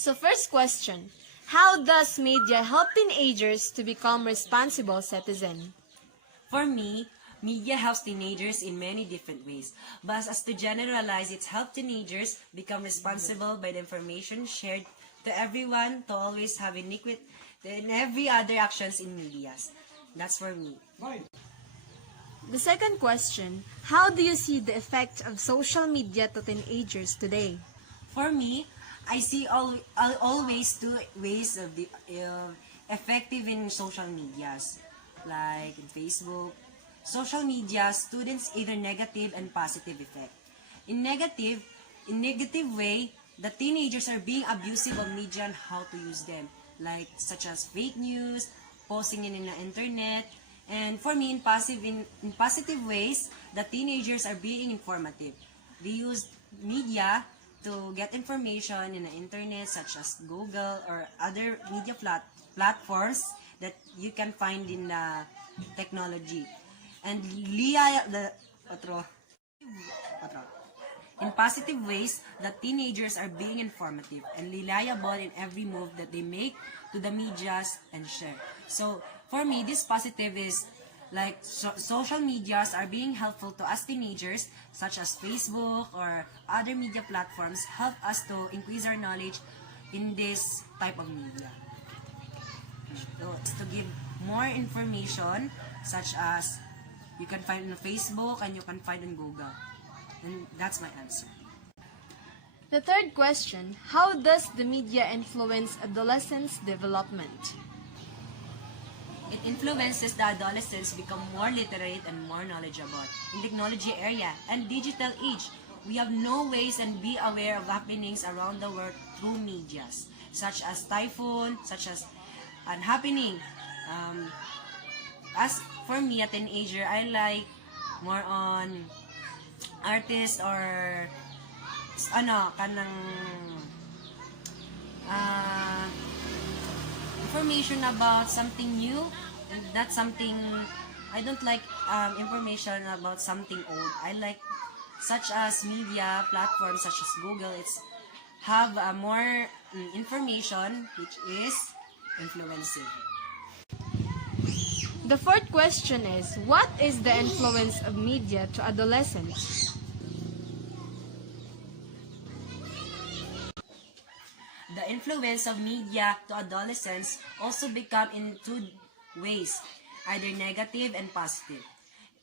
So first question, how does media help teenagers to become responsible citizens? For me, media helps teenagers in many different ways, but as to generalize, it's helped teenagers become responsible by the information shared to everyone to always have iniquity in every other actions in medias. That's for me. The second question, how do you see the effect of social media to teenagers today? For me, I see always two ways of the effective in social medias, like in Facebook. Social media, students either negative and positive effect. In negative, in negative way, the teenagers are being abusive of media and how to use them, like such as fake news, posting it in the internet. And for me, in positive ways, the teenagers are being informative. They use media to get information in the internet, such as Google or other media platforms that you can find in the technology. And in positive ways, the teenagers are being informative and reliable in every move that they make to the medias and share. So for me, this positive is like social medias are being helpful to us teenagers, such as Facebook or other media platforms, help us to increase our knowledge in this type of media. So, to give more information, such as you can find on Facebook and you can find on Google. And that's my answer. The third question, how does the media influence adolescents' development? It influences the adolescents become more literate and more knowledgeable in technology area and digital age. We have no ways and be aware of happenings around the world through medias, such as typhoon, such as an happening. As for me, a teenager, I like more on artist or kanang information about something new, and that's something I don't like information about something old. I like such as media platforms such as Google. It's have more information which is influencing. The fourth question is, what is the influence of media to adolescents? The influence of media to adolescents also become in two ways, either negative and positive.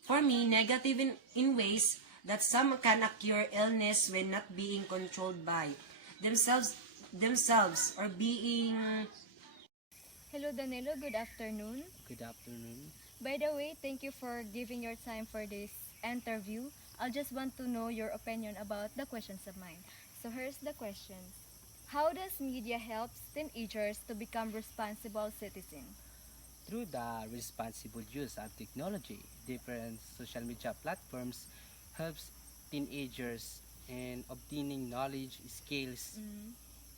For me, negative in ways that some can occur illness when not being controlled by themselves or being. Hello Danilo, good afternoon. Good afternoon. By the way, thank you for giving your time for this interview. I just want to know your opinion about the questions of mine. So here's the questions. How does media help teenagers to become responsible citizens? Through the responsible use of technology, different social media platforms helps teenagers in obtaining knowledge, skills,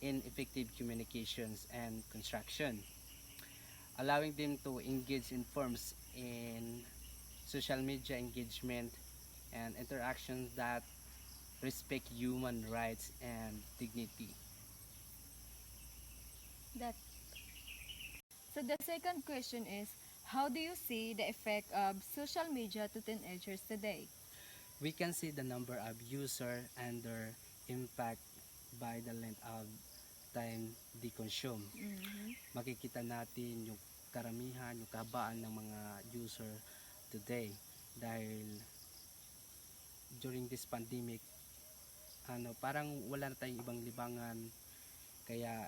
in effective communications and construction, allowing them to engage in forms in social media engagement and interactions that respect human rights and dignity. That. So the second question is, how do you see the effect of social media to teenagers today? We can see the number of users and their impact by the length of time they consume. Makikita natin yung karamihan, yung kahabaan ng mga user today dahil during this pandemic, parang wala na tayong ibang libangan, kaya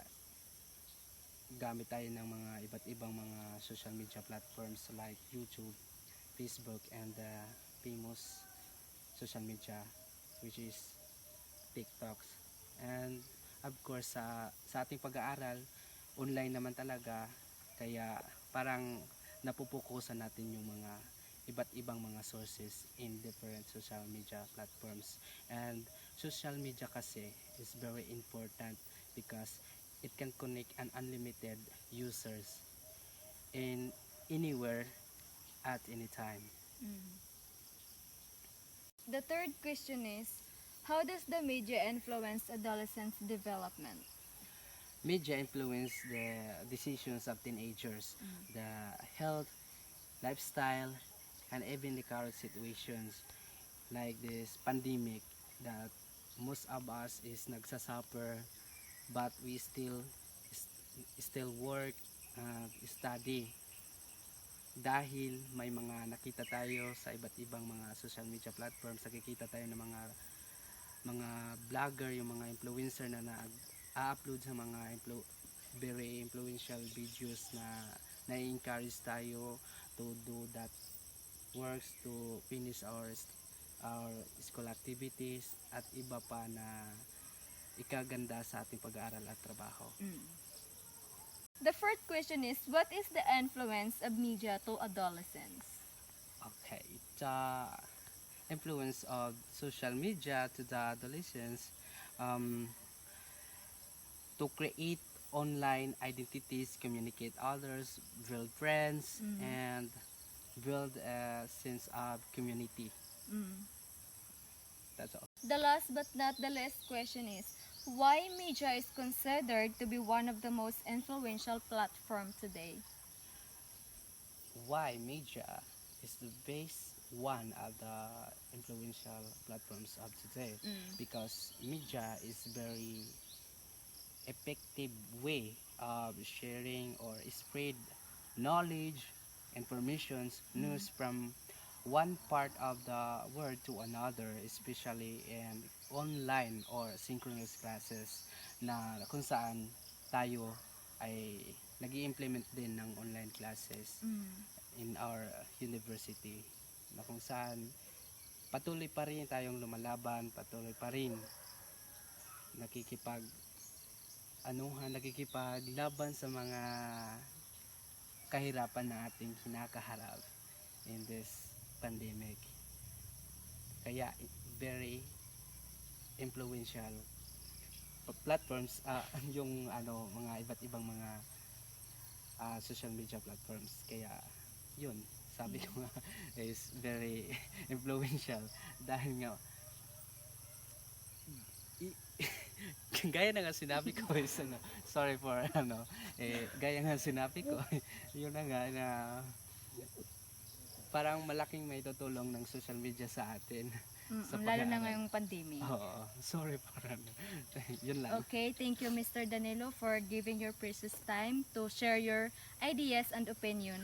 gamit tayo ng mga iba't ibang mga social media platforms like YouTube, Facebook, and the famous social media which is TikToks. And of course sa ating pag-aaral, online naman talaga, kaya parang napupukusan natin yung mga iba't ibang mga sources in different social media platforms. And social media kasi is very important because it can connect an unlimited users in anywhere at any time. The third question is, how does the media influence adolescents' development? Media influence the decisions of teenagers, the health, lifestyle, and even the current situations like this pandemic that most of us is nagsasuffer, but we still work, study dahil may mga nakita tayo sa iba't ibang mga social media platforms. Nakikita tayo ng mga vlogger, yung mga influencer na nag-upload sa mga very influential videos na na-encourage tayo to do that works, to finish our school activities at iba pa na ikaganda sa ating pag-aaral at trabaho. The fourth question is, what is the influence of media to adolescents? Okay, the influence of social media to the adolescents, to create online identities, communicate others, build friends, and build a sense of community. That's all. The last but not the least question is, why media is considered to be one of the most influential platform today? Why media is the base one of the influential platforms of today? Because media is very effective way of sharing or spread knowledge, informations, news from one part of the world to another, especially in online or synchronous classes na kung saan tayo ay nag implement din ng online classes in our university, na kung saan patuloy pa rin tayong lumalaban, patuloy pa rin nakikipaglaban sa mga kahirapan na ating kinakaharap in this pandemic. Kaya very influential platforms, yung mga iba't ibang mga social media platforms. Kaya yun, sabi ko nga is very influential dahil nga gaya na nga sinabi ko is sorry for gaya nga sinabi ko yun na nga na parang malaking may tutulong ng social media sa atin sa Lalo na pag-aaral. ngayong pandemic. Oo, sorry for yun lang. Okay, thank you Mr. Danilo for giving your precious time to share your ideas and opinion.